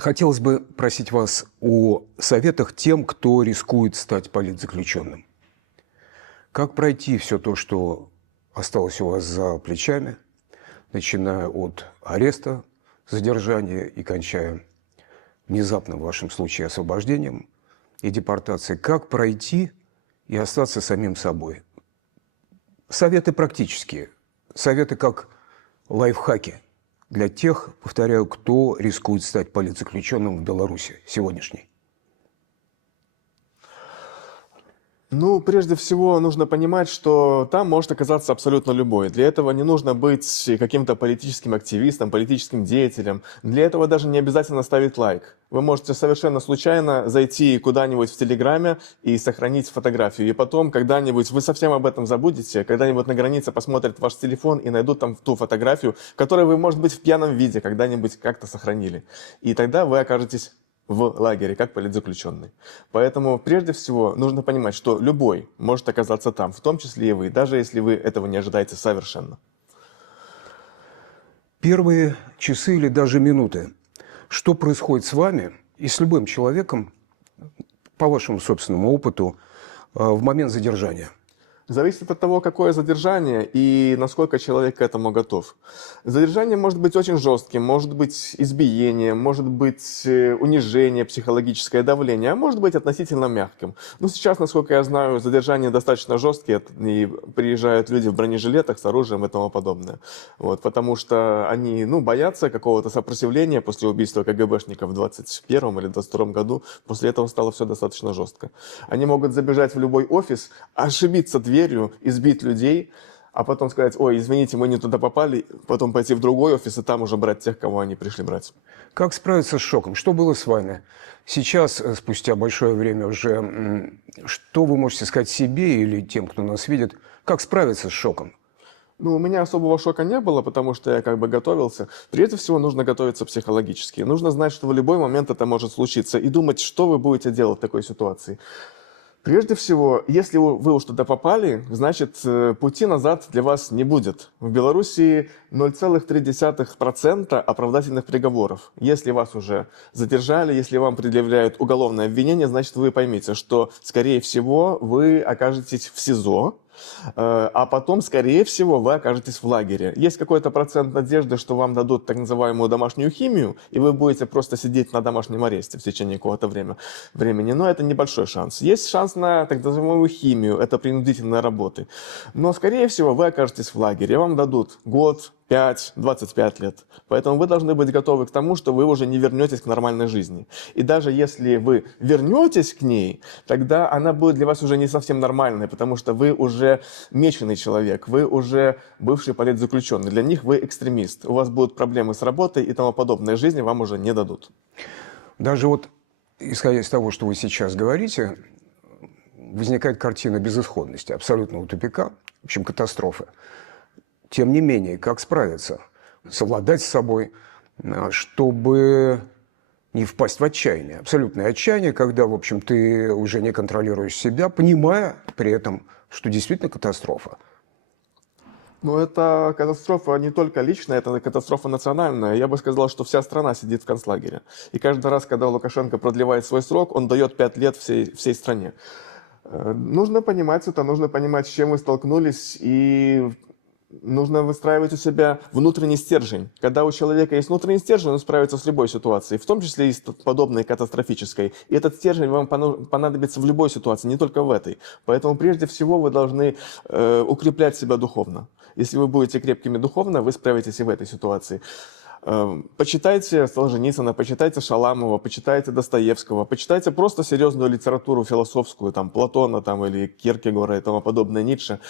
Хотелось бы просить вас о советах тем, кто рискует стать политзаключенным. Как пройти все то, что осталось у вас за плечами, начиная от ареста, задержания и кончая внезапным, в вашем случае, освобождением и депортацией? Как пройти и остаться самим собой? Советы практические, советы как лайфхаки для тех, повторяю, кто рискует стать политзаключенным в Беларуси сегодняшней. Ну, прежде всего, нужно понимать, что там может оказаться абсолютно любой. Для этого не нужно быть каким-то политическим активистом, политическим деятелем. Для этого даже не обязательно ставить лайк. Вы можете совершенно случайно зайти куда-нибудь в Телеграме и сохранить фотографию. И потом когда-нибудь вы совсем об этом забудете, когда-нибудь на границе посмотрят ваш телефон и найдут там ту фотографию, которую вы, может быть, в пьяном виде когда-нибудь как-то сохранили. И тогда вы окажетесь в лагере, как политзаключенный. Поэтому, прежде всего, нужно понимать, что любой может оказаться там, в том числе и вы, даже если вы этого не ожидаете совершенно. Первые часы или даже минуты. Что происходит с вами и с любым человеком, по вашему собственному опыту, в момент задержания? Зависит от того, какое задержание и насколько человек к этому готов. Задержание может быть очень жестким, может быть избиение, может быть унижение, психологическое давление, а может быть относительно мягким. Но сейчас, насколько я знаю, задержания достаточно жесткие, и приезжают люди в бронежилетах с оружием и тому подобное. Вот, потому что они боятся какого-то сопротивления после убийства КГБшников в 21 или 22 году. После этого стало все достаточно жестко. Они могут забежать в любой офис, ошибиться дверью, избить людей, а потом сказать: ой, извините, мы не туда попали, потом пойти в другой офис и там уже брать тех, кого они пришли брать. Как справиться с шоком? Что было с вами? Сейчас, спустя большое время уже, что вы можете сказать себе или тем, кто нас видит, как справиться с шоком? У меня особого шока не было, потому что я готовился. Прежде всего, нужно готовиться психологически. Нужно знать, что в любой момент это может случиться, и думать, что вы будете делать в такой ситуации. Прежде всего, если вы уж туда попали, значит, пути назад для вас не будет. В Беларуси 0,3% оправдательных приговоров. Если вас уже задержали, если вам предъявляют уголовное обвинение, значит, вы поймите, что, скорее всего, вы окажетесь в СИЗО, а потом, скорее всего, вы окажетесь в лагере. Есть какой-то процент надежды, что вам дадут так называемую домашнюю химию, и вы будете просто сидеть на домашнем аресте в течение какого-то времени. Но это небольшой шанс. Есть шанс на так называемую химию, это принудительные работы. Но, скорее всего, вы окажетесь в лагере. Вам дадут год, 5, 25 лет. Поэтому вы должны быть готовы к тому, что вы уже не вернетесь к нормальной жизни. И даже если вы вернетесь к ней, тогда она будет для вас уже не совсем нормальной, потому что вы уже меченый человек, вы уже бывший политзаключенный. Для них вы экстремист. У вас будут проблемы с работой и тому подобное. Жизни вам уже не дадут. Даже исходя из того, что вы сейчас говорите, возникает картина безысходности, абсолютного тупика, в общем, катастрофы. Тем не менее, как справиться, совладать с собой, чтобы не впасть в отчаяние, абсолютное отчаяние, когда, в общем, ты уже не контролируешь себя, понимая при этом, что действительно катастрофа. Это катастрофа не только личная, это катастрофа национальная. Я бы сказал, что вся страна сидит в концлагере. И каждый раз, когда Лукашенко продлевает свой срок, он дает 5 лет всей стране. Нужно понимать это, нужно понимать, с чем вы столкнулись, и нужно выстраивать у себя внутренний стержень. Когда у человека есть внутренний стержень, он справится с любой ситуацией, в том числе и с подобной катастрофической. И этот стержень вам понадобится в любой ситуации, не только в этой. Поэтому прежде всего вы должны укреплять себя духовно. Если вы будете крепкими духовно, вы справитесь и в этой ситуации. Почитайте Солженицына, почитайте Шаламова, почитайте Достоевского, почитайте просто серьезную литературу философскую, Платона или Киркегора и тому подобное, Ницше.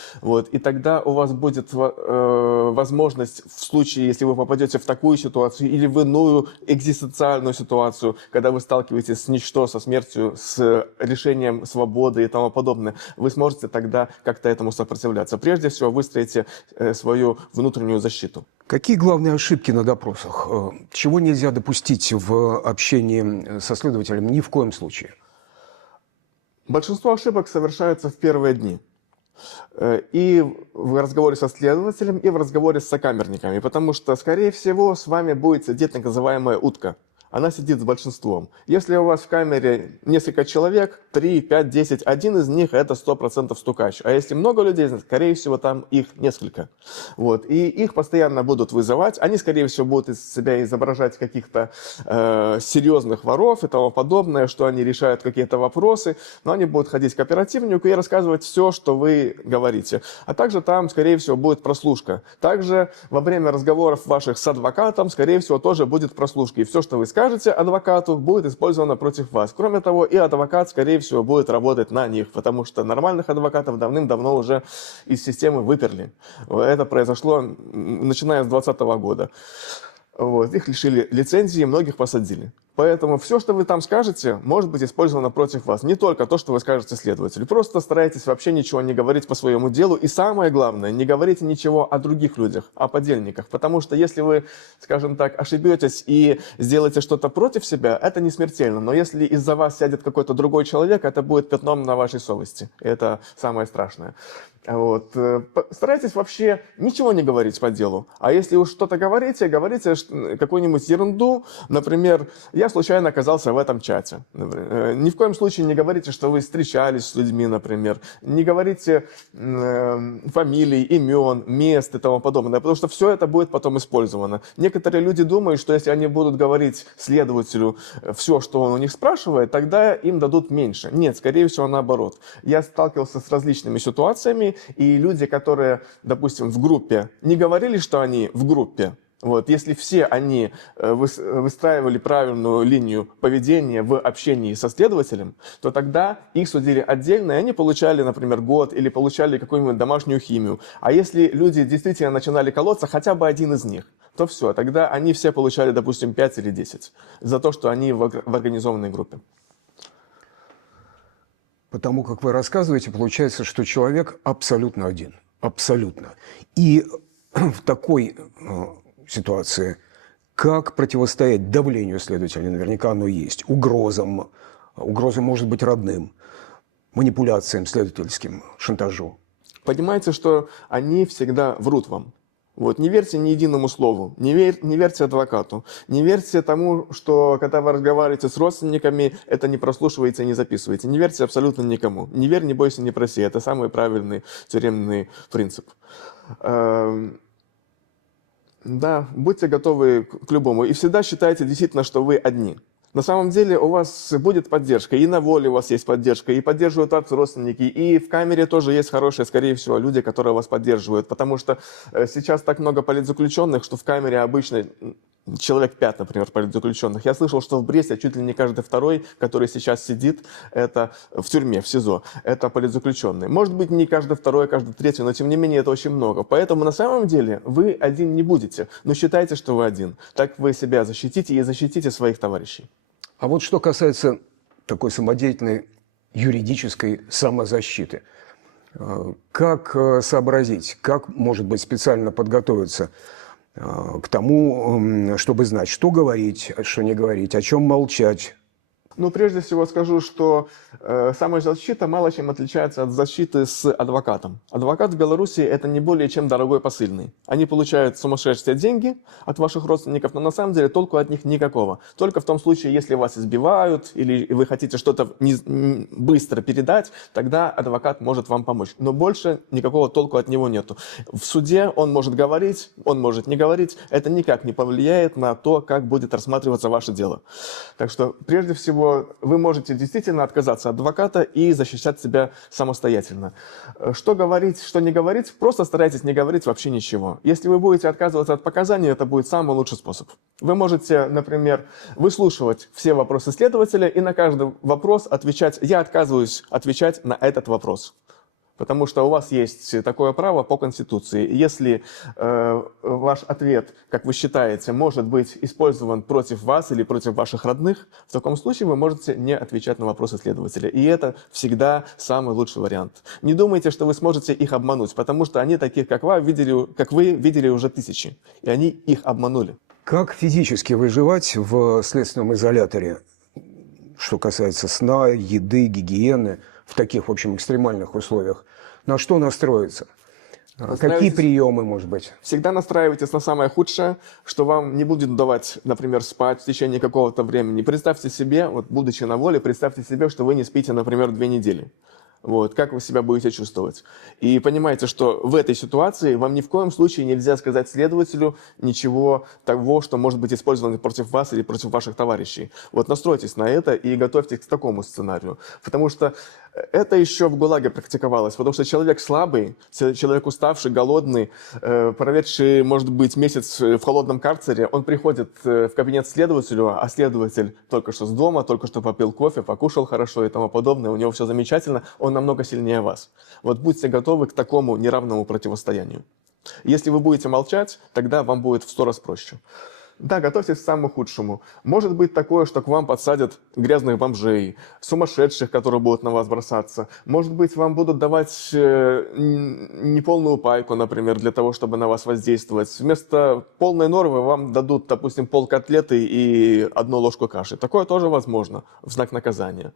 И тогда у вас будет возможность, в случае, если вы попадете в такую ситуацию или в иную экзистенциальную ситуацию, когда вы сталкиваетесь с ничто, со смертью, с лишением свободы и тому подобное, вы сможете тогда как-то этому сопротивляться. Прежде всего, выстроите свою внутреннюю защиту. Какие главные ошибки на допросах? Чего нельзя допустить в общении со следователем ни в коем случае? Большинство ошибок совершается в первые дни. И в разговоре со следователем, и в разговоре с сокамерниками. Потому что, скорее всего, с вами будет сидеть так называемая утка. она сидит с большинством. Если у вас в камере несколько человек, 3, 5, 10, один из них это 100% стукач. А если много людей, скорее всего, там их несколько. Вот. И их постоянно будут вызывать. Они, скорее всего, будут из себя изображать каких-то серьезных воров и тому подобное, что они решают какие-то вопросы. Но они будут ходить к оперативнику и рассказывать все, что вы говорите. А также там, скорее всего, будет прослушка. Также во время разговоров ваших с адвокатом, скорее всего, тоже будет прослушка. И все, что вы скажете адвокату, будет использовано против вас. Кроме того, и адвокат, скорее всего, будет работать на них, потому что нормальных адвокатов давным-давно уже из системы выперли. Это произошло начиная с 2020 года. Вот. Их лишили лицензии, многих посадили. Поэтому все, что вы там скажете, может быть использовано против вас. Не только то, что вы скажете следователю. Просто старайтесь вообще ничего не говорить по своему делу. И самое главное, не говорите ничего о других людях, о подельниках. Потому что если вы, скажем так, ошибетесь и сделаете что-то против себя, это не смертельно. Но если из-за вас сядет какой-то другой человек, это будет пятном на вашей совести. Это самое страшное. Вот. Старайтесь вообще ничего не говорить по делу. А если уж что-то говорите, говорите какую-нибудь ерунду. Например, я случайно оказался в этом чате. Ни в коем случае не говорите, что вы встречались с людьми, например. Не говорите фамилий, имен, мест и тому подобное, потому что все это будет потом использовано. Некоторые люди думают, что если они будут говорить следователю все, что он у них спрашивает, тогда им дадут меньше. Нет, скорее всего, наоборот. Я сталкивался с различными ситуациями, и люди, которые, допустим, в группе, не говорили, что они в группе. Вот, если все они выстраивали правильную линию поведения в общении со следователем, то тогда их судили отдельно, и они получали, например, год или получали какую-нибудь домашнюю химию. А если люди действительно начинали колоться, хотя бы один из них, то все, тогда они все получали, допустим, 5 или 10 за то, что они в организованной группе. Потому как вы рассказываете, получается, что человек абсолютно один. Абсолютно. И в такой ситуации, как противостоять давлению следователя, наверняка оно есть, угрозам, угроза может быть родным, манипуляциям следовательским, шантажу. Понимаете, что они всегда врут вам. Вот, не верьте ни единому слову, не верьте адвокату, не верьте тому, что когда вы разговариваете с родственниками, это не прослушивается и не записывается. Не верьте абсолютно никому. Не верь, не бойся, не проси. Это самый правильный тюремный принцип. Да, будьте готовы к любому. И всегда считайте действительно, что вы одни. На самом деле у вас будет поддержка, и на воле у вас есть поддержка, и поддерживают вас родственники, и в камере тоже есть хорошие, скорее всего, люди, которые вас поддерживают, потому что сейчас так много политзаключенных, что в камере обычно человек 5, например, политзаключенных. Я слышал, что в Бресте чуть ли не каждый второй, который сейчас сидит, это в тюрьме, в СИЗО, это политзаключенный. Может быть, не каждый второй, а каждый третий, но тем не менее это очень много. Поэтому на самом деле вы один не будете, но считайте, что вы один. Так вы себя защитите и защитите своих товарищей. А вот что касается такой самодеятельной юридической самозащиты. Как сообразить, как, может быть, специально подготовиться к тому, чтобы знать, что говорить, что не говорить, о чем молчать? Ну, прежде всего скажу, что самозащита мало чем отличается от защиты с адвокатом. Адвокат в Беларуси – это не более чем дорогой посыльный. Они получают сумасшедшие деньги от ваших родственников, но на самом деле толку от них никакого. Только в том случае, если вас избивают или вы хотите что-то быстро передать, тогда адвокат может вам помочь. Но больше никакого толку от него нету. В суде он может говорить, он может не говорить. Это никак не повлияет на то, как будет рассматриваться ваше дело. Так что, прежде всего, вы можете действительно отказаться от адвоката и защищать себя самостоятельно. Что говорить, что не говорить, просто старайтесь не говорить вообще ничего. Если вы будете отказываться от показаний, это будет самый лучший способ. Вы можете, например, выслушивать все вопросы следователя и на каждый вопрос отвечать «я отказываюсь отвечать на этот вопрос». Потому что у вас есть такое право по Конституции. Если ваш ответ, как вы считаете, может быть использован против вас или против ваших родных, в таком случае вы можете не отвечать на вопросы следователя. И это всегда самый лучший вариант. Не думайте, что вы сможете их обмануть, потому что они таких, как вы, видели уже тысячи. И они их обманули. Как физически выживать в следственном изоляторе, что касается сна, еды, гигиены, в таких, в общем, экстремальных условиях? На что настроиться? А какие приемы, может быть? Всегда настраивайтесь на самое худшее, что вам не будет давать, например, спать в течение какого-то времени. Представьте себе, вот будучи на воле, представьте себе, что вы не спите, например, 2 недели. Вот, как вы себя будете чувствовать? И понимаете, что в этой ситуации вам ни в коем случае нельзя сказать следователю ничего того, что может быть использовано против вас или против ваших товарищей. Вот настройтесь на это и готовьтесь к такому сценарию. Потому что это еще в ГУЛАГе практиковалось, потому что человек слабый, человек уставший, голодный, проведший, может быть, месяц в холодном карцере, он приходит в кабинет следователю, а следователь только что с дома, только что попил кофе, покушал хорошо и тому подобное, у него все замечательно, он намного сильнее вас. Вот будьте готовы к такому неравному противостоянию. Если вы будете молчать, тогда вам будет в 100 раз проще. Да, готовьтесь к самому худшему. Может быть такое, что к вам подсадят грязных бомжей, сумасшедших, которые будут на вас бросаться. Может быть, вам будут давать неполную пайку, например, для того, чтобы на вас воздействовать. Вместо полной нормы вам дадут, допустим, полкотлеты и 1 ложку каши. Такое тоже возможно в знак наказания.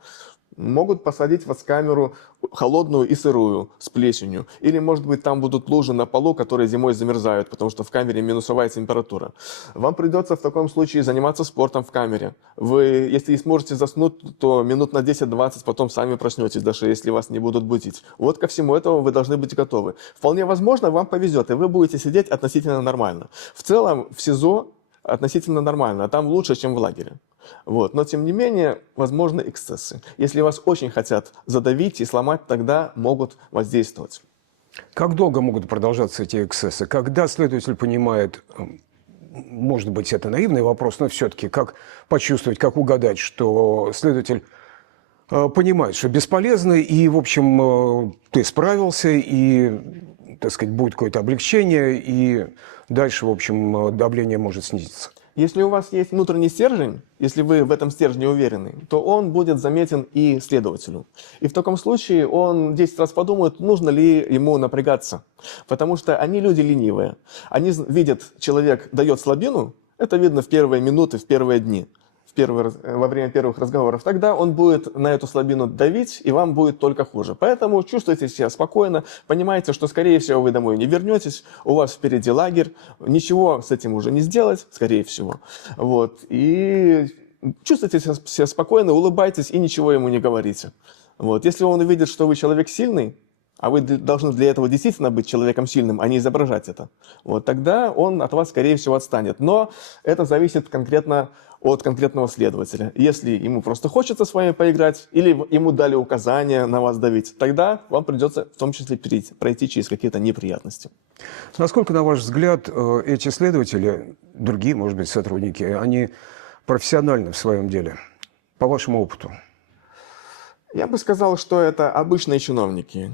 Могут посадить вас в камеру холодную и сырую, с плесенью. Или, может быть, там будут лужи на полу, которые зимой замерзают, потому что в камере минусовая температура. Вам придется в таком случае заниматься спортом в камере. Вы, если не сможете заснуть, то минут на 10-20 потом сами проснетесь, даже если вас не будут будить. Вот ко всему этому вы должны быть готовы. Вполне возможно, вам повезет, и вы будете сидеть относительно нормально. В целом, в СИЗО относительно нормально, а там лучше, чем в лагере. Вот. Но, тем не менее, возможны эксцессы. Если вас очень хотят задавить и сломать, тогда могут воздействовать. Как долго могут продолжаться эти эксцессы? Когда следователь понимает, может быть, это наивный вопрос, но все-таки как почувствовать, как угадать, что следователь понимает, что бесполезно, и, в общем, ты справился, и, так сказать, будет какое-то облегчение, и дальше, в общем, давление может снизиться? Если у вас есть внутренний стержень, если вы в этом стержне уверены, то он будет заметен и следователю. И в таком случае он 10 раз подумает, нужно ли ему напрягаться. Потому что они люди ленивые. Они видят, человек дает слабину, это видно в первые минуты, в первые дни, во время первых разговоров. Тогда он будет на эту слабину давить, и вам будет только хуже. Поэтому чувствуйте себя спокойно, понимаете, что, скорее всего, вы домой не вернетесь, у вас впереди лагерь, ничего с этим уже не сделать, скорее всего. Вот. И чувствуйте себя спокойно, улыбайтесь и ничего ему не говорите. Вот. Если он увидит, что вы человек сильный, а вы должны для этого действительно быть человеком сильным, а не изображать это, вот, тогда он от вас, скорее всего, отстанет. Но это зависит конкретно от конкретного следователя. Если ему просто хочется с вами поиграть, или ему дали указания на вас давить, тогда вам придется в том числе пройти через какие-то неприятности. Насколько, на ваш взгляд, эти следователи, другие, может быть, сотрудники, они профессиональны в своем деле, по вашему опыту? Я бы сказал, что это обычные чиновники.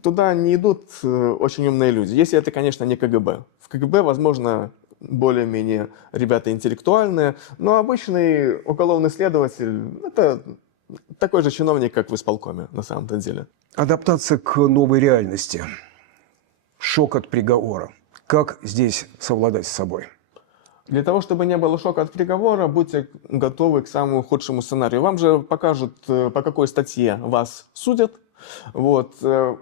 Туда не идут очень умные люди, если это, конечно, не КГБ. В КГБ, возможно, более-менее ребята интеллектуальные, но обычный уголовный следователь – это такой же чиновник, как в исполкоме, на самом-то деле. Адаптация к новой реальности. Шок от приговора. Как здесь совладать с собой? Для того, чтобы не было шока от приговора, будьте готовы к самому худшему сценарию. Вам же покажут, по какой статье вас судят. Вот.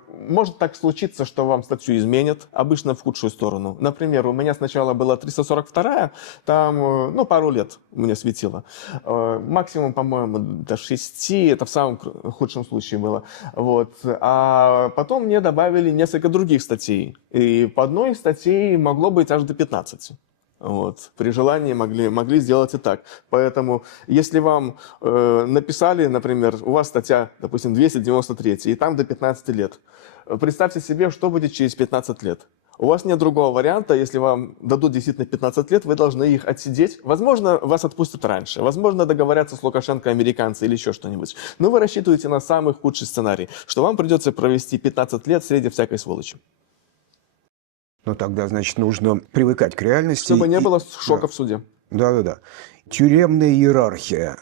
Может так случиться, что вам статью изменят, обычно в худшую сторону. Например, у меня сначала была 342-я, там, пару лет мне светило. Максимум, по-моему, до 6, это в самом худшем случае было. Вот. А потом мне добавили несколько других статей. И по одной статье могло быть аж до 15. Вот. При желании могли сделать и так. Поэтому, если вам написали, например, у вас статья, допустим, 293, и там до 15 лет, представьте себе, что будет через 15 лет. У вас нет другого варианта, если вам дадут действительно 15 лет, вы должны их отсидеть. Возможно, вас отпустят раньше, возможно, договорятся с Лукашенко американцы или еще что-нибудь. Но вы рассчитываете на самый худший сценарий, что вам придется провести 15 лет среди всякой сволочи. Ну, тогда, значит, нужно привыкать к реальности. Чтобы не было шока в суде. Да. Тюремная иерархия,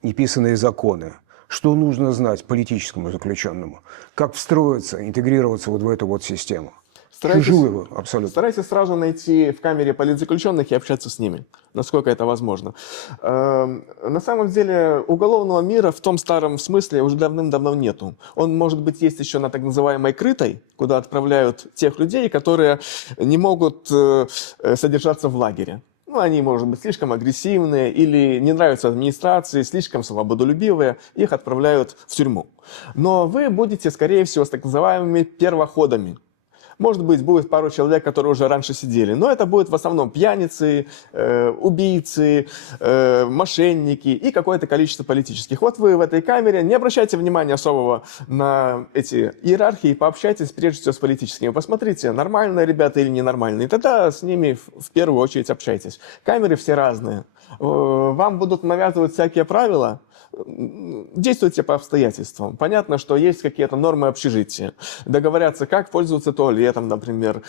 неписанные законы. Что нужно знать политическому заключенному? Как встроиться, интегрироваться вот в эту вот систему? Чужую абсолютно. Старайтесь сразу найти в камере политзаключенных и общаться с ними, насколько это возможно. На самом деле уголовного мира в том старом смысле уже давным-давно нету. Он, может быть, есть еще на так называемой крытой, куда отправляют тех людей, которые не могут содержаться в лагере. Ну, они, может быть, слишком агрессивные или не нравятся администрации, слишком свободолюбивые, их отправляют в тюрьму. Но вы будете, скорее всего, с так называемыми первоходами. Может быть, будет пару человек, которые уже раньше сидели, но это будут в основном пьяницы, убийцы, мошенники и какое-то количество политических. Вот вы в этой камере, не обращайте внимания особого на эти иерархии, пообщайтесь прежде всего с политическими. Посмотрите, нормальные ребята или ненормальные, тогда с ними в первую очередь общайтесь. Камеры все разные. Вам будут навязывать всякие правила, действуйте по обстоятельствам. Понятно, что есть какие-то нормы общежития. Договорятся, как пользоваться туалетом, например,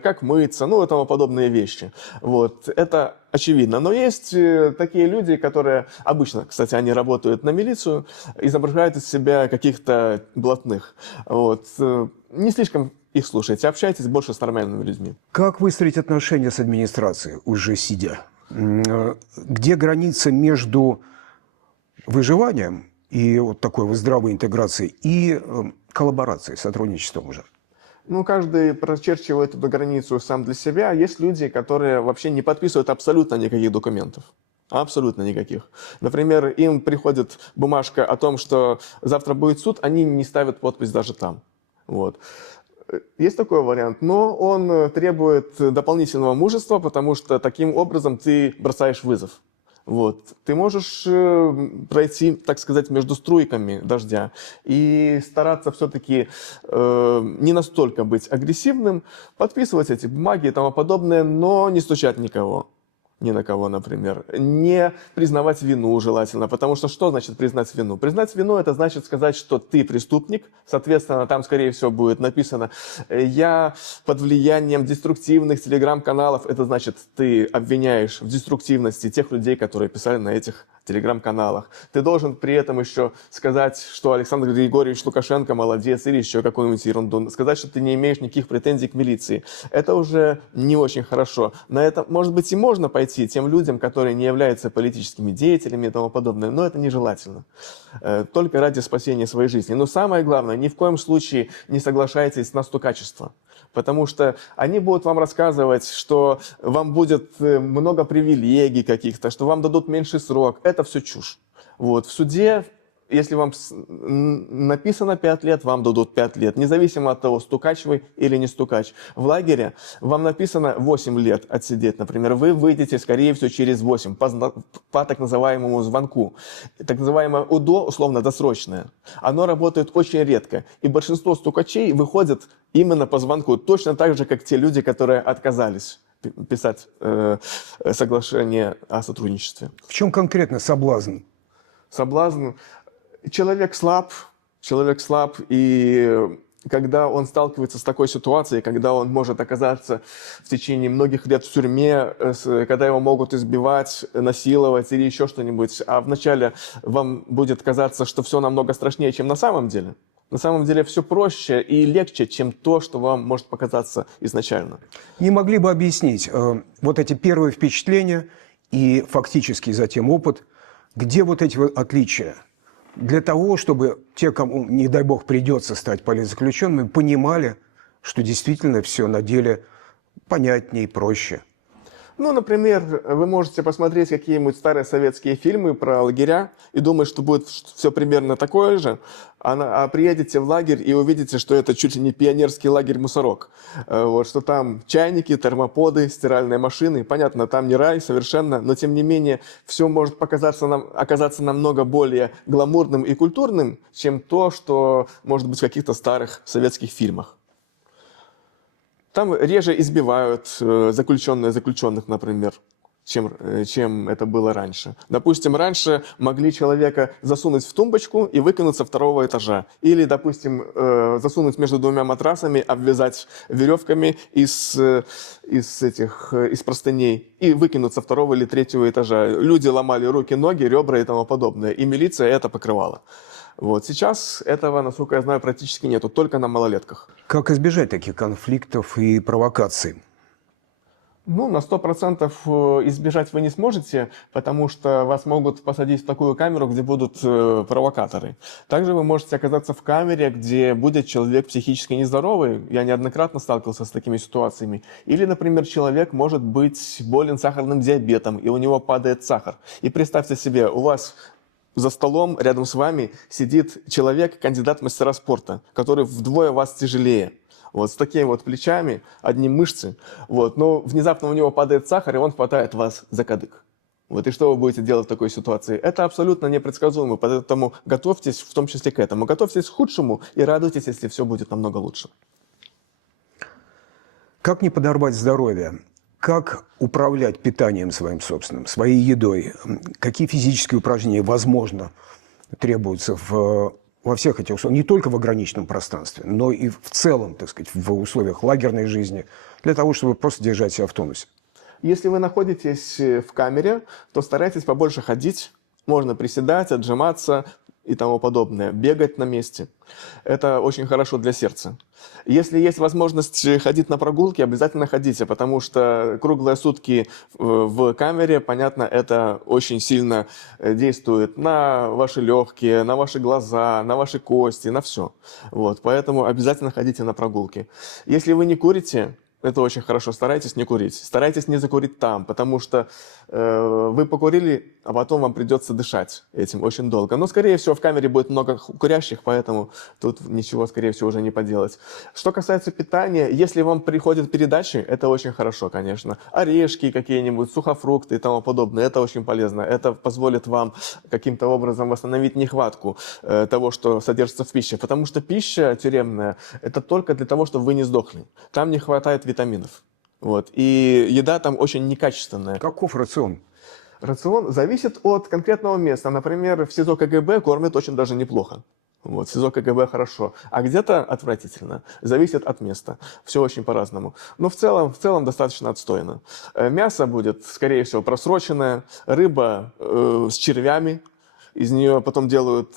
как мыться, ну и тому подобные вещи. Вот. Это очевидно. Но есть такие люди, которые обычно, кстати, они работают на милицию, изображают из себя каких-то блатных. Вот. Не слишком их слушайте, общайтесь больше с нормальными людьми. Как выстроить отношения с администрацией, уже сидя? Где граница между выживанием и вот такой вот здравой интеграцией и коллаборацией, сотрудничеством уже? Ну, каждый прочерчивает эту границу сам для себя. Есть люди, которые вообще не подписывают абсолютно никаких документов. Абсолютно никаких. Например, им приходит бумажка о том, что завтра будет суд, они не ставят подпись даже там. Вот. Есть такой вариант, но он требует дополнительного мужества, потому что таким образом ты бросаешь вызов. Вот. Ты можешь пройти, так сказать, между струйками дождя и стараться все-таки не настолько быть агрессивным, подписывать эти бумаги и тому подобное, но не стучать никого. Ни на кого, например. Не признавать вину желательно, потому что значит признать вину? Признать вину – это значит сказать, что ты преступник, соответственно, там, скорее всего, будет написано «я под влиянием деструктивных телеграм-каналов», это значит, ты обвиняешь в деструктивности тех людей, которые писали на этих телеграм-каналах. Ты должен при этом еще сказать, что Александр Григорьевич Лукашенко молодец или еще какую-нибудь ерунду. Сказать, что ты не имеешь никаких претензий к милиции. Это уже не очень хорошо. На это, может быть, и можно пойти тем людям, которые не являются политическими деятелями и тому подобное, но это нежелательно. Только ради спасения своей жизни. Но самое главное, ни в коем случае не соглашайтесь на стукачество. Потому что они будут вам рассказывать, что вам будет много привилегий каких-то, что вам дадут меньший срок. Это все чушь. Вот. В суде, если вам написано 5 лет, вам дадут 5 лет. Независимо от того, стукач вы или не стукач. В лагере вам написано 8 лет отсидеть, например. Вы выйдете, скорее всего, через 8 по так называемому звонку. Так называемое УДО, условно досрочное, оно работает очень редко. И большинство стукачей выходят именно по звонку. Точно так же, как те люди, которые отказались писать соглашение о сотрудничестве. В чем конкретно соблазн? Соблазн. Человек слаб, и когда он сталкивается с такой ситуацией, когда он может оказаться в течение многих лет в тюрьме, когда его могут избивать, насиловать или еще что-нибудь, а вначале вам будет казаться, что все намного страшнее, чем на самом деле. На самом деле все проще и легче, чем то, что вам может показаться изначально. Не могли бы объяснить вот эти первые впечатления и фактически затем опыт, где вот эти вот отличия? Для того, чтобы те, кому, не дай бог, придется стать политзаключенными, понимали, что действительно все на деле понятнее, проще. Ну, например, вы можете посмотреть какие-нибудь старые советские фильмы про лагеря и думать, что будет все примерно такое же, а приедете в лагерь и увидите, что это чуть ли не пионерский лагерь «Мусорок». Вот, что там чайники, термоподы, стиральные машины. Понятно, там не рай совершенно, но тем не менее все может оказаться намного более гламурным и культурным, чем то, что может быть в каких-то старых советских фильмах. Там реже избивают заключенных, например, чем это было раньше. Допустим, раньше могли человека засунуть в тумбочку и выкинуть со 2-го этажа. Или, допустим, засунуть между 2 матрасами, обвязать веревками из простыней и выкинуть со 2-го или 3-го этажа. Люди ломали руки, ноги, ребра и тому подобное. И милиция это покрывала. Вот. Сейчас этого, насколько я знаю, практически нету, только на малолетках. Как избежать таких конфликтов и провокаций? Ну, на 100% избежать вы не сможете, потому что вас могут посадить в такую камеру, где будут провокаторы. Также вы можете оказаться в камере, где будет человек психически нездоровый. Я неоднократно сталкивался с такими ситуациями. Или, например, человек может быть болен сахарным диабетом, и у него падает сахар. И представьте себе, у вас за столом рядом с вами сидит человек, кандидат в мастера спорта, который вдвое вас тяжелее. Вот с такими вот плечами, одни мышцы. Вот, но внезапно у него падает сахар, и он хватает вас за кадык. Вот, и что вы будете делать в такой ситуации? Это абсолютно непредсказуемо, поэтому готовьтесь в том числе к этому. Готовьтесь к худшему и радуйтесь, если все будет намного лучше. Как не подорвать здоровье? Как управлять питанием своим собственным, своей едой? Какие физические упражнения, возможно, требуются во всех этих условиях, не только в ограниченном пространстве, но и в целом, так сказать, в условиях лагерной жизни, для того, чтобы просто держать себя в тонусе? Если вы находитесь в камере, то старайтесь побольше ходить. Можно приседать, отжиматься и тому подобное, бегать на месте. Это очень хорошо для сердца. Если есть возможность ходить на прогулки, обязательно ходите, потому что круглые сутки в камере, понятно, это очень сильно действует на ваши легкие, на ваши глаза, на ваши кости, на все. Вот, поэтому обязательно ходите на прогулки. Если вы не курите, это очень хорошо. Старайтесь не курить. Старайтесь не закурить там, потому что вы покурили, а потом вам придется дышать этим очень долго. Но, скорее всего, в камере будет много курящих, поэтому тут ничего, скорее всего, уже не поделать. Что касается питания, если вам приходят передачи, это очень хорошо, конечно. Орешки какие-нибудь, сухофрукты и тому подобное, это очень полезно. Это позволит вам каким-то образом восстановить нехватку того, что содержится в пище. Потому что пища тюремная, это только для того, чтобы вы не сдохли. Там не хватает витаминов. Вот. И еда там очень некачественная. Каков рацион? Рацион зависит от конкретного места. Например, в СИЗО КГБ кормят очень даже неплохо. Вот, в СИЗО КГБ хорошо. А где-то отвратительно. Зависит от места. Все очень по-разному. Но в целом достаточно отстойно. Мясо будет, скорее всего, просроченное. Рыба с червями. Из нее потом делают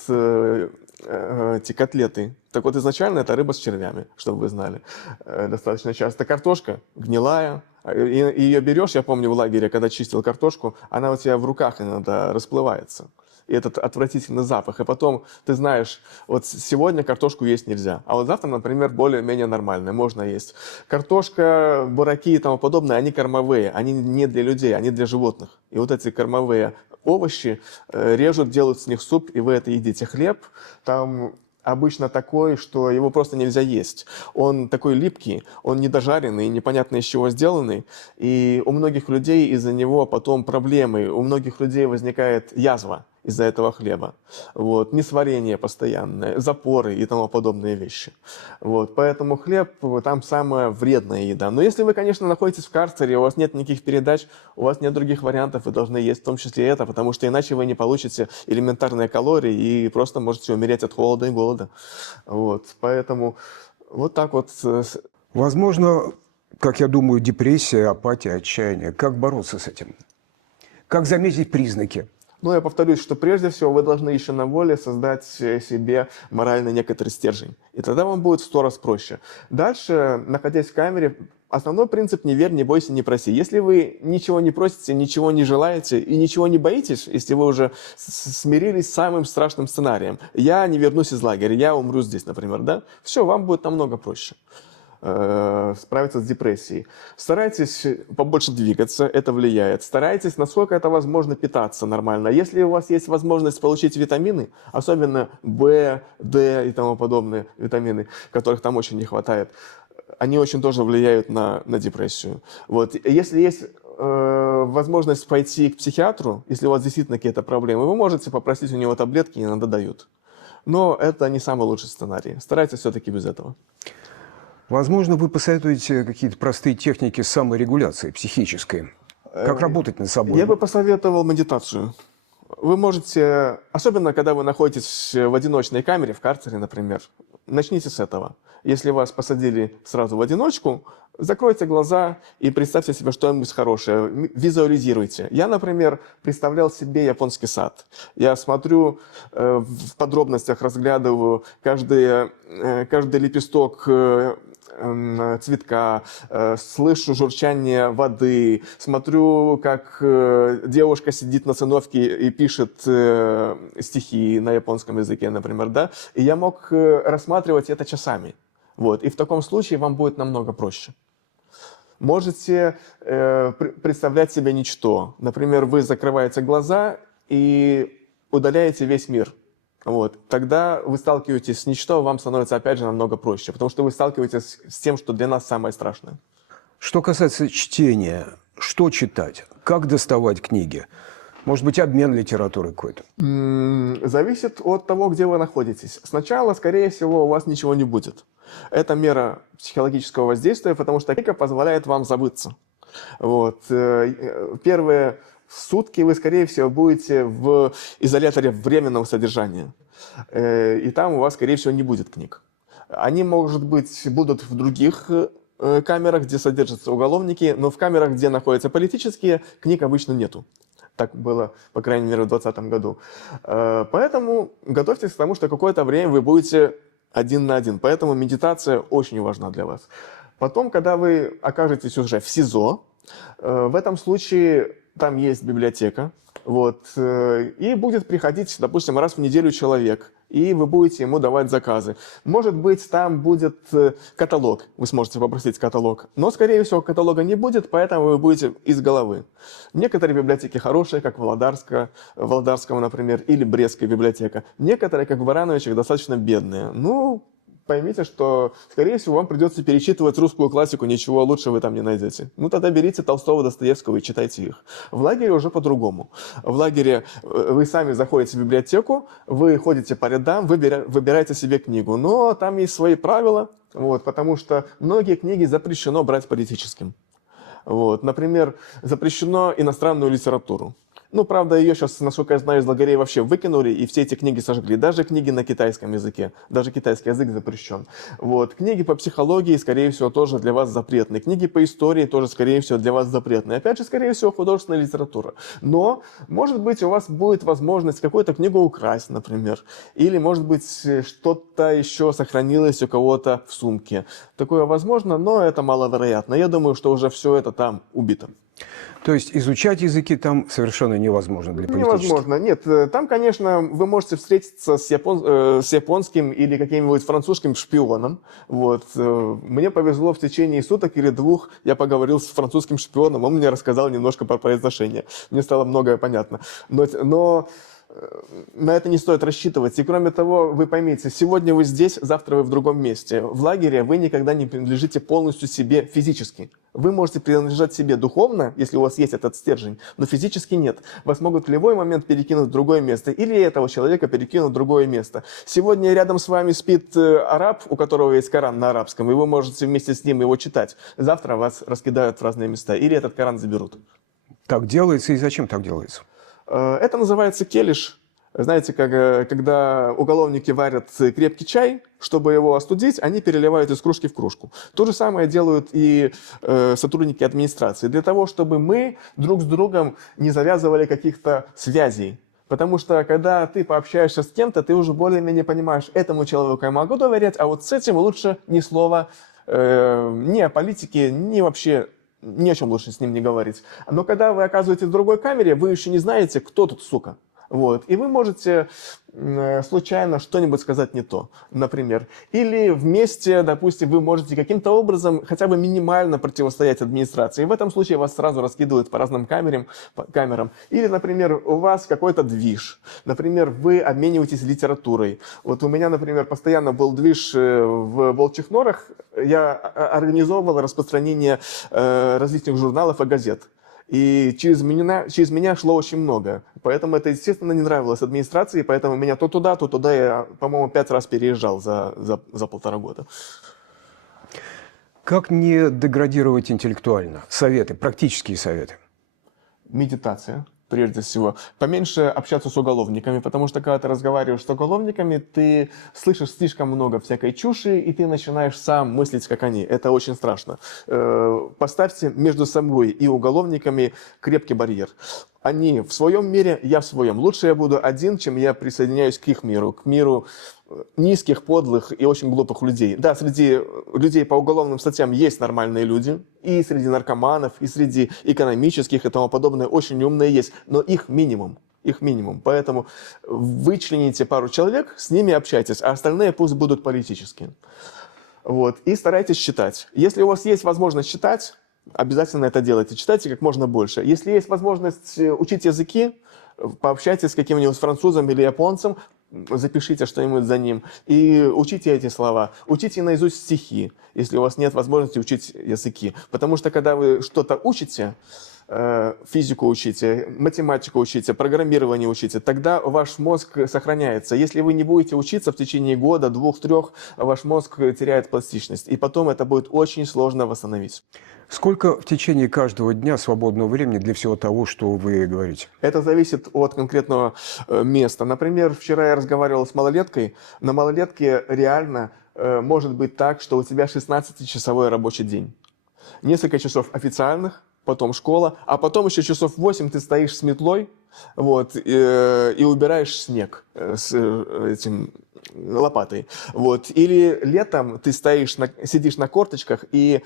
эти котлеты. Так вот, изначально это рыба с червями, чтобы вы знали. Достаточно часто. Картошка гнилая. Ее берешь, я помню в лагере, когда чистил картошку, она у тебя в руках иногда расплывается. И этот отвратительный запах. И потом ты знаешь, вот сегодня картошку есть нельзя. А вот завтра, например, более-менее нормальная, можно есть. Картошка, бураки и тому подобное, они кормовые. Они не для людей, они для животных. И вот эти кормовые овощи режут, делают с них суп, и вы это едите. Хлеб там обычно такой, что его просто нельзя есть. Он такой липкий, он недожаренный, непонятно из чего сделанный. И у многих людей из-за него потом проблемы. У многих людей возникает язва из-за этого хлеба. Вот. Несварение постоянное, запоры и тому подобные вещи. Вот. Поэтому хлеб там самая вредная еда. Но если вы, конечно, находитесь в карцере, у вас нет никаких передач, у вас нет других вариантов, вы должны есть в том числе это, потому что иначе вы не получите элементарные калории и просто можете умереть от холода и голода. Вот. Поэтому вот так вот. Возможно, как я думаю, депрессия, апатия, отчаяние. Как бороться с этим? Как заметить признаки? Но я повторюсь, что прежде всего вы должны еще на воле создать себе моральный некоторый стержень. И тогда вам будет в 100 раз проще. Дальше, находясь в камере, основной принцип «не верь, не бойся, не проси». Если вы ничего не просите, ничего не желаете и ничего не боитесь, если вы уже смирились с самым страшным сценарием, я не вернусь из лагеря, я умру здесь, например, да? Все, вам будет намного проще справиться с депрессией. Старайтесь побольше двигаться, это влияет. Старайтесь, насколько это возможно, питаться нормально. Если у вас есть возможность получить витамины, особенно В, D и тому подобные витамины, которых там очень не хватает, они очень тоже влияют на депрессию. Вот. Если есть возможность пойти к психиатру, если у вас действительно какие-то проблемы, вы можете попросить у него таблетки, иногда дают. Но это не самый лучший сценарий. Старайтесь все-таки без этого. Возможно, вы посоветуете какие-то простые техники саморегуляции психической. Как работать над собой? Я бы посоветовал медитацию. Вы можете, особенно когда вы находитесь в одиночной камере, в карцере, например, Начните с этого. Если вас посадили сразу в одиночку, закройте глаза и представьте себе что-нибудь хорошее. Визуализируйте. Я, например, представлял себе японский сад. Я смотрю, в подробностях разглядываю каждый лепесток цветка, слышу журчание воды, смотрю, как девушка сидит на циновке и пишет стихи на японском языке, например, да, и я мог рассматривать это часами. Вот. И в таком случае вам будет намного проще. Можете представлять себе ничто. Например, вы закрываете глаза и удаляете весь мир. Вот. Тогда вы сталкиваетесь с ничто, вам становится опять же намного проще, потому что вы сталкиваетесь с тем, что для нас самое страшное. Что касается чтения, что читать? Как доставать книги? Может быть, обмен литературой какой-то? Зависит от того, где вы находитесь. Сначала, скорее всего, у вас ничего не будет. Это мера психологического воздействия, потому что книга позволяет вам забыться. Вот. Первые сутки вы, скорее всего, будете в изоляторе временного содержания. И там у вас, скорее всего, не будет книг. Они, может быть, будут в других камерах, где содержатся уголовники, но в камерах, где находятся политические, книг обычно нету. Так было, по крайней мере, в 2020 году. Поэтому готовьтесь к тому, что какое-то время вы будете один на один. Поэтому медитация очень важна для вас. Потом, когда вы окажетесь уже в СИЗО, в этом случае там есть библиотека, вот, и будет приходить, допустим, раз в неделю человек, и вы будете ему давать заказы. Может быть, там будет каталог, вы сможете попросить каталог, но, скорее всего, каталога не будет, поэтому вы будете из головы. Некоторые библиотеки хорошие, как Володарского, например, или Брестская библиотека. Некоторые, как в Барановичах, достаточно бедные. Ну, поймите, что, скорее всего, вам придется перечитывать русскую классику, ничего лучше вы там не найдете. Ну, тогда берите Толстого, Достоевского и читайте их. В лагере уже по-другому. В лагере вы сами заходите в библиотеку, вы ходите по рядам, выбираете себе книгу. Но там есть свои правила, вот, потому что многие книги запрещено брать политическим. Вот, например, запрещено иностранную литературу. Ну, правда, ее сейчас, насколько я знаю, из лагерей вообще выкинули, и все эти книги сожгли. Даже книги на китайском языке. Даже китайский язык запрещен. Вот. Книги по психологии, скорее всего, тоже для вас запретны. Книги по истории тоже, скорее всего, для вас запретны. Опять же, скорее всего, художественная литература. Но, может быть, у вас будет возможность какую-то книгу украсть, например. Или, может быть, что-то еще сохранилось у кого-то в сумке. Такое возможно, но это маловероятно. Я думаю, что уже все это там убито. То есть изучать языки там совершенно невозможно для политических? Невозможно. Нет, там, конечно, вы можете встретиться с японским или каким-нибудь французским шпионом. Вот. Мне повезло, в течение суток или двух я поговорил с французским шпионом, он мне рассказал немножко про произношение. Мне стало многое понятно. Но на это не стоит рассчитывать. И кроме того, вы поймите, сегодня вы здесь, завтра вы в другом месте. В лагере вы никогда не принадлежите полностью себе физически. Вы можете принадлежать себе духовно, если у вас есть этот стержень, но физически нет. Вас могут в любой момент перекинуть в другое место, или этого человека перекинуть в другое место. Сегодня рядом с вами спит араб, у которого есть Коран на арабском, и вы можете вместе с ним его читать. Завтра вас раскидают в разные места, или этот Коран заберут. Так делается, и зачем так делается? Это называется келиш. Знаете, когда уголовники варят крепкий чай, чтобы его остудить, они переливают из кружки в кружку. То же самое делают и сотрудники администрации. Для того, чтобы мы друг с другом не завязывали каких-то связей. Потому что, когда ты пообщаешься с кем-то, ты уже более-менее понимаешь, этому человеку я могу доверять, а вот с этим лучше ни слова ни о политике, ни вообще... Ни о чем лучше с ним не говорить. Но когда вы оказываетесь в другой камере, вы еще не знаете, кто тут сука. Вот. И вы можете случайно что-нибудь сказать не то, например. Или вместе, допустим, вы можете каким-то образом хотя бы минимально противостоять администрации. И в этом случае вас сразу раскидывают по разным камерам. Или, например, у вас какой-то движ. Например, вы обмениваетесь литературой. Вот у меня, например, постоянно был движ в Волчьих Норах. Я организовывал распространение различных журналов и газет. И через меня шло очень много. Поэтому это, естественно, не нравилось администрации, поэтому меня то туда, я, по-моему, 5 раз переезжал за 1,5 года. Как не деградировать интеллектуально? Советы, практические советы. Медитация. прежде всего. Поменьше общаться с уголовниками, потому что когда ты разговариваешь с уголовниками, ты слышишь слишком много всякой чуши, и ты начинаешь сам мыслить, как они. Это очень страшно. Поставьте между собой и уголовниками крепкий барьер. Они в своем мире, я в своем. Лучше я буду один, чем я присоединяюсь к их миру, к миру низких, подлых и очень глупых людей. Да, среди людей по уголовным статьям есть нормальные люди, и среди наркоманов, и среди экономических и тому подобное очень умные есть, но их минимум. Их минимум. Поэтому вычлените пару человек, с ними общайтесь, а остальные пусть будут политические. Вот. И старайтесь читать. Если у вас есть возможность читать, обязательно это делайте. Читайте как можно больше. Если есть возможность учить языки, пообщайтесь с каким-нибудь французом или японцем, запишите что-нибудь за ним и учите эти слова. Учите наизусть стихи, если у вас нет возможности учить языки. Потому что когда вы что-то учите, физику учите, математику учите, программирование учите, тогда ваш мозг сохраняется. Если вы не будете учиться в течение года, 2-3, ваш мозг теряет пластичность. И потом это будет очень сложно восстановить. Сколько в течение каждого дня свободного времени для всего того, что вы говорите? Это зависит от конкретного места. Например, вчера я разговаривал с малолеткой. На малолетке реально может быть так, что у тебя 16-часовой рабочий день. Несколько часов официальных, потом школа, а потом еще часов 8 ты стоишь с метлой, вот, и убираешь снег с этим лопатой. Вот. Или летом ты сидишь на корточках и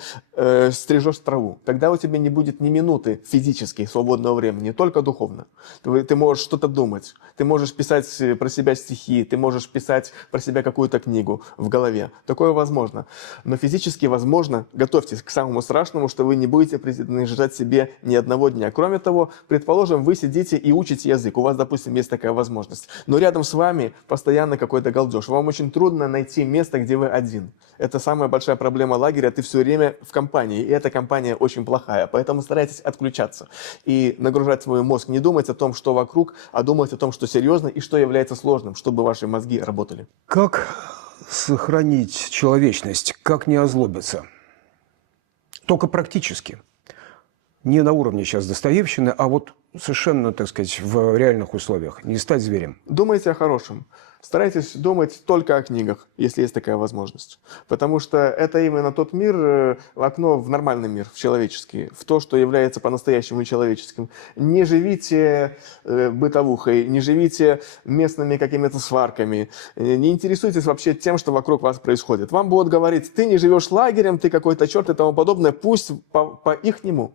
стрижешь траву. Тогда у тебя не будет ни минуты физически свободного времени, только духовно. Ты можешь что-то думать, ты можешь писать про себя стихи, ты можешь писать про себя какую-то книгу в голове. Такое возможно. Но физически возможно, готовьтесь к самому страшному, что вы не будете принадлежать себе ни одного дня. Кроме того, предположим, вы сидите и учите язык. У вас, допустим, есть такая возможность. Но рядом с вами постоянно какой-то галдеж. Вам очень трудно найти место, где вы один. Это самая большая проблема лагеря. Ты все время в компании, и эта компания очень плохая. Поэтому старайтесь отключаться и нагружать свой мозг. Не думать о том, что вокруг, а думать о том, что серьезно и что является сложным, чтобы ваши мозги работали. Как сохранить человечность? Как не озлобиться? Только практически. Не на уровне сейчас Достоевщины, а вот совершенно, так сказать, в реальных условиях. Не стать зверем. Думайте о хорошем. Старайтесь думать только о книгах, если есть такая возможность. Потому что это именно тот мир, окно в нормальный мир, в человеческий, в то, что является по-настоящему человеческим. Не живите бытовухой, не живите местными какими-то сварками, не интересуйтесь вообще тем, что вокруг вас происходит. Вам будут говорить, ты не живешь лагерем, ты какой-то черт и тому подобное, пусть по-ихнему.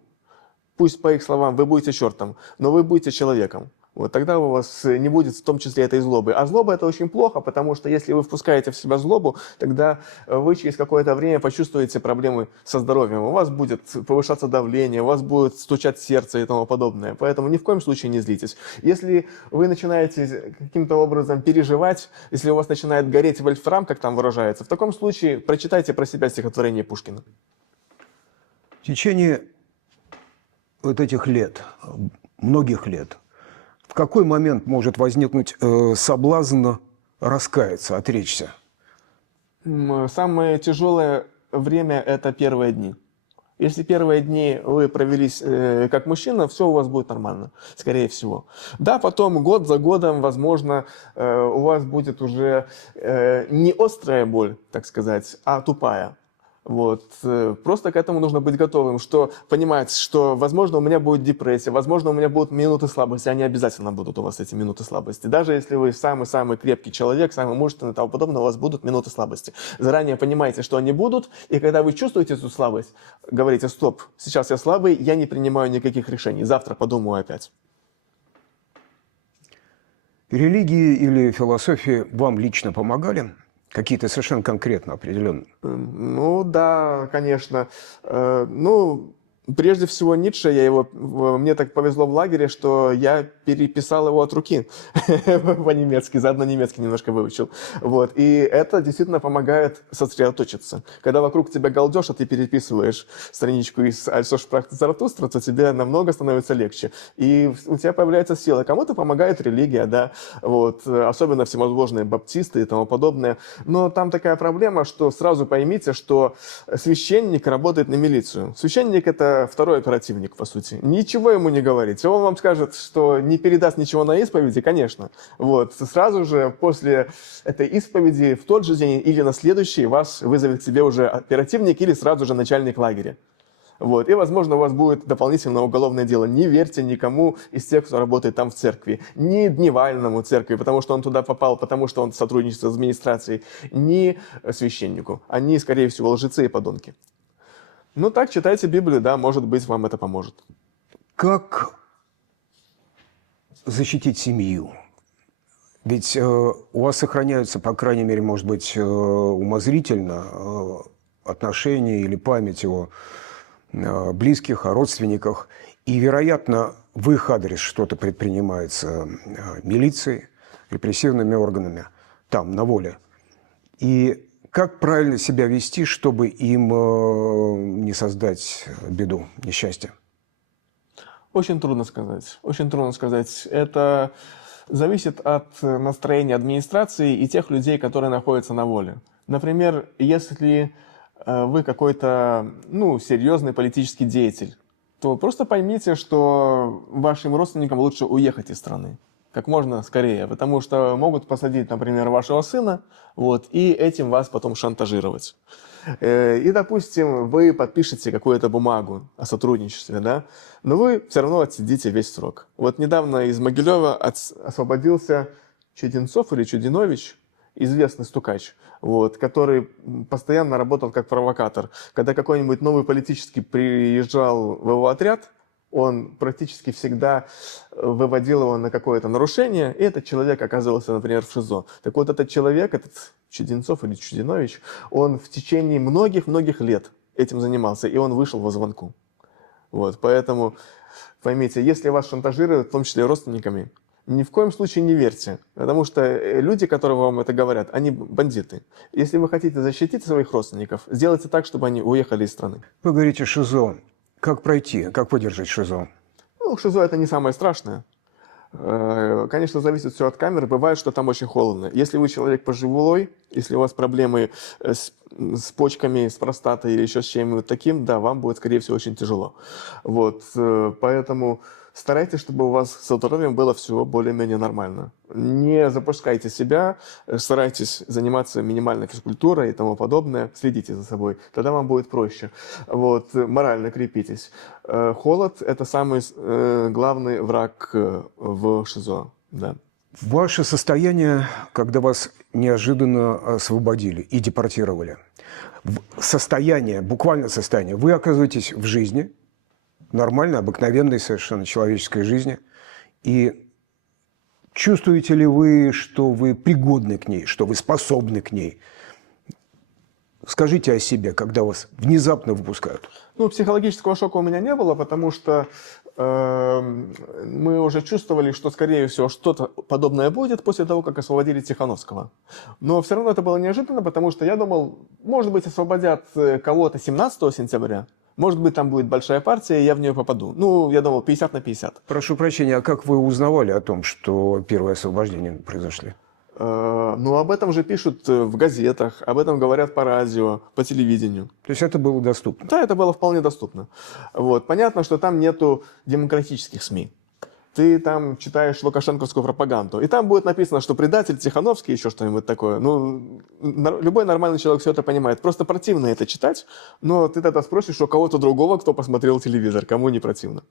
Пусть по их словам вы будете чертом, но вы будете человеком. Вот тогда у вас не будет в том числе этой злобы. А злоба это очень плохо, потому что если вы впускаете в себя злобу, тогда вы через какое-то время почувствуете проблемы со здоровьем. У вас будет повышаться давление, у вас будет стучать сердце и тому подобное. Поэтому ни в коем случае не злитесь. Если вы начинаете каким-то образом переживать, если у вас начинает гореть вольфрам, как там выражается, в таком случае прочитайте про себя стихотворение Пушкина. В течение вот этих лет, многих лет, в какой момент может возникнуть соблазн раскаяться, отречься? Самое тяжелое время – это первые дни. Если первые дни вы провели как мужчина, все у вас будет нормально, скорее всего. Да, потом год за годом, возможно, у вас будет уже не острая боль, так сказать, а тупая. Вот. Просто к этому нужно быть готовым, что понимать, что, возможно, у меня будет депрессия, возможно, у меня будут минуты слабости, они обязательно будут у вас, эти минуты слабости. Даже если вы самый-самый крепкий человек, самый мужественный и тому подобное, у вас будут минуты слабости. Заранее понимаете, что они будут, и когда вы чувствуете эту слабость, говорите, стоп, сейчас я слабый, я не принимаю никаких решений, завтра подумаю опять. Религии или философии вам лично помогали? Какие-то совершенно конкретно определенные? Ну да, конечно. Прежде всего Ницше, мне так повезло в лагере, что я переписал его от руки по-немецки, заодно немецкий немножко выучил. Вот. И это действительно помогает сосредоточиться. Когда вокруг тебя галдеж, а ты переписываешь страничку из «Also sprach Zarathustra», то тебе намного становится легче. И у тебя появляется сила. Кому-то помогает религия, да, вот. Особенно всевозможные баптисты и тому подобное. Но там такая проблема, что сразу поймите, что священник работает на милицию. Священник – это это второй оперативник, по сути. Ничего ему не говорите. Он вам скажет, что не передаст ничего на исповеди, конечно. Вот. Сразу же после этой исповеди в тот же день или на следующий вас вызовет к себе уже оперативник или сразу же начальник лагеря. Вот. И, возможно, у вас будет дополнительное уголовное дело. Не верьте никому из тех, кто работает там в церкви. Ни Дневальному церкви, потому что он туда попал, потому что он сотрудничает с администрацией, ни священнику. Они, скорее всего, лжецы и подонки. Ну так, читайте Библию, да, может быть, вам это поможет. Как защитить семью? Ведь у вас сохраняются, по крайней мере, может быть, умозрительно отношения или память о близких, о родственниках. И, вероятно, в их адрес что-то предпринимается милицией, репрессивными органами, там, на воле. И как правильно себя вести, чтобы им не создать беду, несчастье? Очень трудно сказать. Очень трудно сказать. Это зависит от настроения администрации и тех людей, которые находятся на воле. Например, если вы какой-то, серьезный политический деятель, то просто поймите, что вашим родственникам лучше уехать из страны как можно скорее, потому что могут посадить, например, вашего сына, и этим вас потом шантажировать. И, допустим, вы подпишете какую-то бумагу о сотрудничестве, да, но вы все равно отсидите весь срок. Вот недавно из Могилева освободился Чудинцов или Чудинович, известный стукач, который постоянно работал как провокатор. Когда какой-нибудь новый политический приезжал в его отряд, он практически всегда выводил его на какое-то нарушение, и этот человек оказывался, например, в ШИЗО. Так вот, этот человек, этот Чудинцов или Чудинович, он в течение многих-многих лет этим занимался, и он вышел во звонку. Поэтому поймите, если вас шантажируют, в том числе родственниками, ни в коем случае не верьте, потому что люди, которые вам это говорят, они бандиты. Если вы хотите защитить своих родственников, сделайте так, чтобы они уехали из страны. Вы говорите ШИЗО. Как пройти? Как выдержать ШИЗО? ШИЗО это не самое страшное. Конечно, зависит все от камеры. Бывает, что там очень холодно. Если вы человек пожилой, если у вас проблемы с почками, с простатой или еще с чем-нибудь таким, да, вам будет, скорее всего, очень тяжело. Поэтому старайтесь, чтобы у вас со здоровьем было все более-менее нормально. Не запускайте себя, старайтесь заниматься минимальной физкультурой и тому подобное, следите за собой, тогда вам будет проще. Морально крепитесь. Холод – это самый главный враг в ШИЗО. Да. Ваше состояние, когда вас неожиданно освободили и депортировали, буквально состояние, вы оказываетесь в жизни, нормальной, обыкновенной совершенно человеческой жизни. И чувствуете ли вы, что вы пригодны к ней, что вы способны к ней? Скажите о себе, когда вас внезапно выпускают. Психологического шока у меня не было, потому что мы уже чувствовали, что, скорее всего, что-то подобное будет после того, как освободили Тихановского. Но все равно это было неожиданно, потому что я думал, может быть, освободят кого-то 17 сентября, может быть, там будет большая партия, и я в нее попаду. Я думал, 50 на 50. Прошу прощения, а как вы узнавали о том, что первые освобождения произошли? Об этом же пишут в газетах, об этом говорят по радио, по телевидению. То есть это было доступно? Да, это было вполне доступно. Понятно, что там нету демократических СМИ. Ты там читаешь лукашенковскую пропаганду, и там будет написано, что предатель Тихановский, еще что-нибудь такое. Любой нормальный человек все это понимает. Просто противно это читать, но ты тогда спросишь у кого-то другого, кто посмотрел телевизор, кому не противно.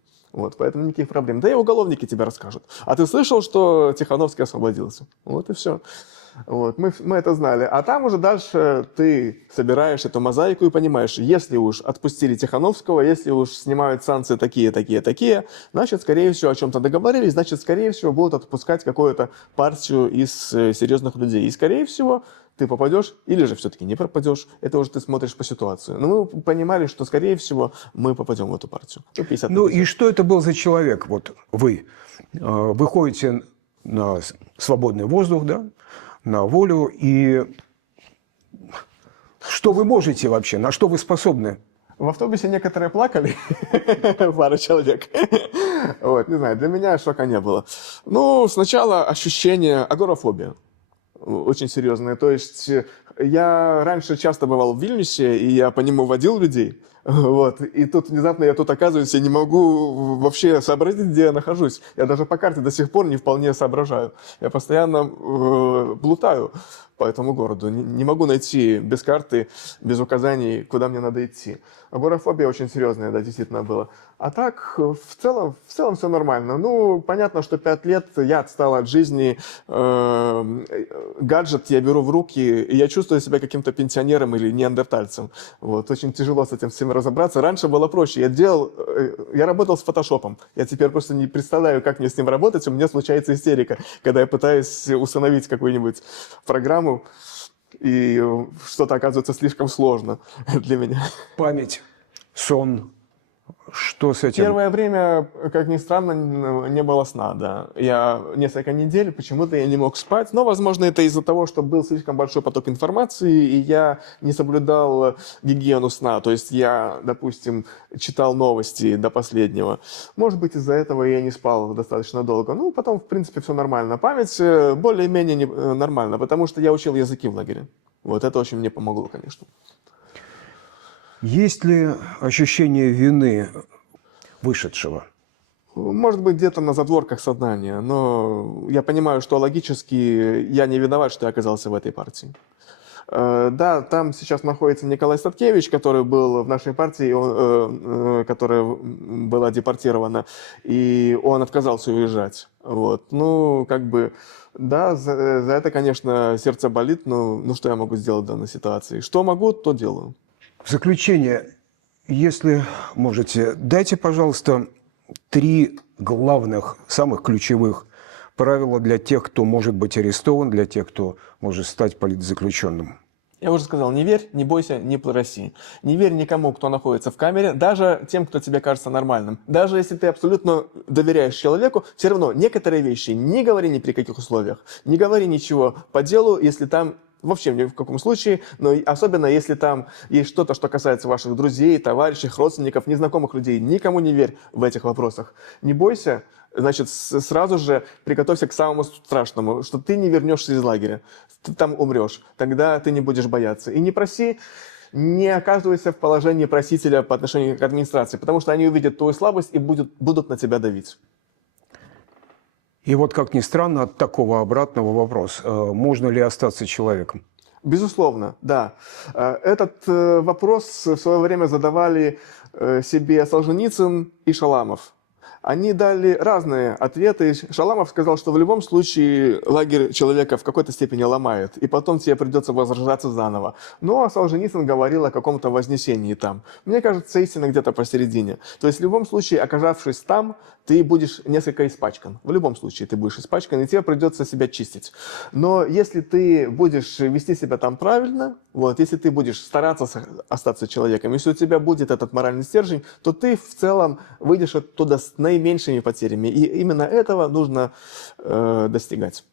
Поэтому никаких проблем. Да и уголовники тебе расскажут. А ты слышал, что Тихановский освободился? И все. Мы это знали. А там уже дальше ты собираешь эту мозаику и понимаешь, если уж отпустили Тихановского, если уж снимают санкции такие, значит, скорее всего, о чем-то договорились, значит, скорее всего, будут отпускать какую-то партию из серьезных людей. И, скорее всего, ты попадешь или же все-таки не попадешь. Это уже ты смотришь по ситуации. Но мы понимали, что, скорее всего, мы попадем в эту партию. 50 на 50. И что это был за человек? Вы выходите на свободный воздух, да? На волю, и что вы можете вообще, на что вы способны? В автобусе некоторые плакали, пара человек. Не знаю, для меня шока не было. Сначала ощущение агорафобия. Очень серьезное. То есть я раньше часто бывал в Вильнюсе, и я по нему водил людей. Вот. И тут внезапно я тут оказываюсь, я не могу вообще сообразить, где я нахожусь. Я даже по карте до сих пор не вполне соображаю. Я постоянно плутаю по этому городу. Не могу найти без карты, без указаний, куда мне надо идти. Агорафобия очень серьезная, да, действительно было. А так, в целом все нормально. Ну, понятно, что 5 лет я отстал от жизни, гаджет я беру в руки, и я чувствую себя каким-то пенсионером или неандертальцем. Вот, очень тяжело с этим всем разобраться. Раньше было проще. Я работал с фотошопом. Я теперь просто не представляю, как мне с ним работать. У меня случается истерика, когда я пытаюсь установить какую-нибудь программу, и что-то оказывается слишком сложно для меня. Память, сон, что с этим? Первое время, как ни странно, не было сна, да. Я несколько недель почему-то я не мог спать, но, возможно, это из-за того, что был слишком большой поток информации, и я не соблюдал гигиену сна. То есть я, допустим, читал новости до последнего. Может быть, из-за этого я не спал достаточно долго. Ну, потом, в принципе, все нормально. Память более-менее нормально, потому что я учил языки в лагере. Вот это очень мне помогло, конечно. Есть ли ощущение вины вышедшего? Может быть, где-то на задворках сознания, но я понимаю, что логически я не виноват, что я оказался в этой партии. Да, там сейчас находится Николай Статкевич, который был в нашей партии, которая была депортирована, и он отказался уезжать. Вот. Ну, как бы, да, за это, конечно, сердце болит, но ну, что я могу сделать в данной ситуации? Что могу, то делаю. В заключение, если можете, дайте, пожалуйста, 3 главных, самых ключевых правила для тех, кто может быть арестован, для тех, кто может стать политзаключенным. Я уже сказал, не верь, не бойся, не проси. Не верь никому, кто находится в камере, даже тем, кто тебе кажется нормальным. Даже если ты абсолютно доверяешь человеку, все равно некоторые вещи не говори ни при каких условиях. Не говори ничего по делу, если там вообще ни в каком случае, но особенно если там есть что-то, что касается ваших друзей, товарищей, родственников, незнакомых людей. Никому не верь в этих вопросах. Не бойся, значит, сразу же приготовься к самому страшному, что ты не вернешься из лагеря, ты там умрешь, тогда ты не будешь бояться. И не проси, не оказывайся в положении просителя по отношению к администрации, потому что они увидят твою слабость и будут на тебя давить. И вот, как ни странно, от такого обратного вопрос. Можно ли остаться человеком? Безусловно, да. Этот вопрос в свое время задавали себе Солженицын и Шаламов. Они дали разные ответы. Шаламов сказал, что в любом случае лагерь человека в какой-то степени ломает, и потом тебе придется возрождаться заново. Ну, а Солженицын говорил о каком-то вознесении там. Мне кажется, истина где-то посередине. То есть в любом случае, оказавшись там, ты будешь несколько испачкан. В любом случае ты будешь испачкан, и тебе придется себя чистить. Но если ты будешь вести себя там правильно, вот, если ты будешь стараться остаться человеком, если у тебя будет этот моральный стержень, то ты в целом выйдешь оттуда с наименьшими потерями. И именно этого нужно достигать.